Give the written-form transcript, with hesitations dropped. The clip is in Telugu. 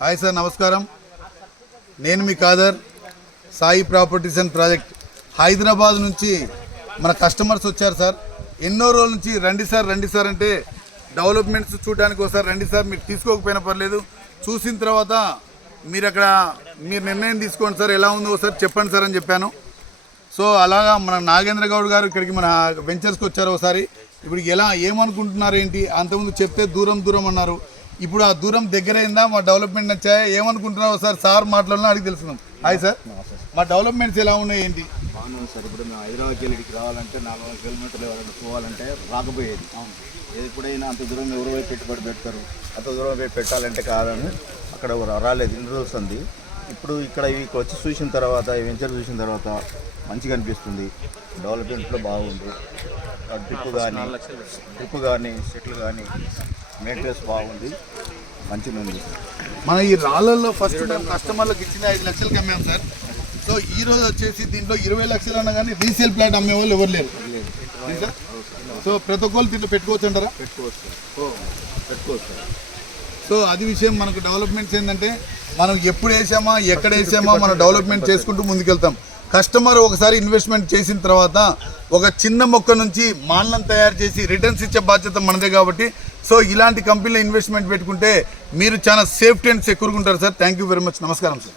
హాయ్ సార్, నమస్కారం. నేను మీ Khader, Sai properties and project. Hyderabad నుంచి మన కస్టమర్స్ వచ్చారు సార్. ఎన్నో రోజుల నుంచి రండి సార్ అంటే డెవలప్మెంట్స్ చూడడానికి ఒకసారి రండి సార్, మీరు తీసుకోకపోయినా పర్లేదు, చూసిన తర్వాత మీరు నిర్ణయం తీసుకోండి సార్, ఎలా ఉందో ఒకసారి చెప్పండి సార్ అని చెప్పాను. సో అలాగా మన నాగేంద్ర గౌడ్ గారు ఇక్కడికి మన వెంచర్స్కి వచ్చారు ఒకసారి. ఇప్పుడు ఏమనుకుంటున్నారు ఏంటి, అంతకుముందు చెప్తే దూరం అన్నారు, ఇప్పుడు ఆ దూరం దగ్గరైందా, మా డెవలప్మెంట్ నచ్చాయా, ఏమనుకుంటున్నారో ఒకసారి సార్ మాట్లాడాలని అడిగి తెలుసుకున్నాం. హాయ్ సార్, మా డెవలప్మెంట్స్ ఎలా ఉన్నాయి ఏంటి? బాగున్నాయి సార్. ఇప్పుడు మేము హైదరాబాద్కి వెళ్ళికి రావాలంటే 400 కిలోమీటర్లు ఎవరైనా పోవాలంటే రాకపోయేది. ఎప్పుడైనా అంత దూరం ఎవరో పెట్టుబడి పెడతారు, అంత దూరం పెట్టాలంటే కాదని అక్కడ రాలేదు, ఇన్ని రోజులు వస్తుంది. ఇప్పుడు ఇక్కడ వచ్చి చూసిన తర్వాత, ఈ వెంచర్ చూసిన తర్వాత మంచిగా అనిపిస్తుంది. డెవలప్మెంట్లో బాగుంది. డ్రిప్ కానీ సెట్లు కానీ మెయింటెనెన్స్ బాగుంది, మంచిగా ఉంది. మన ఈ రాళ్ళల్లో ఫస్ట్ మేము కస్టమర్లకు ఇచ్చిన 5 లక్షలకి అమ్మాం సార్. సో ఈ రోజు వచ్చేసి దీంట్లో 20 లక్షలు అన్నా కానీ రీసేల్ ప్లాట్ అమ్మే వాళ్ళు ఎవరు లేరు సార్. సో ప్రతి ఒక్కళ్ళు దీంట్లో పెట్టుకోవచ్చు అంటారా? పెట్టుకోవచ్చు. సో అది విషయం. మనకు డెవలప్మెంట్స్ ఏంటంటే మనం ఎప్పుడు వేసామా, ఎక్కడ వేసామా, మనం డెవలప్మెంట్ చేసుకుంటూ ముందుకెళ్తాం. కస్టమర్ ఒకసారి ఇన్వెస్ట్మెంట్ చేసిన తర్వాత ఒక చిన్న మొక్క నుంచి మాన్లను తయారు చేసి రిటర్న్స్ ఇచ్చే బాధ్యత మనదే కాబట్టి, సో ఇలాంటి కంపెనీలో ఇన్వెస్ట్మెంట్ పెట్టుకుంటే మీరు చాలా సేఫ్టీ అండ్ సెక్యూర్గా ఉంటారు sir. Thank you very much. నమస్కారం సార్.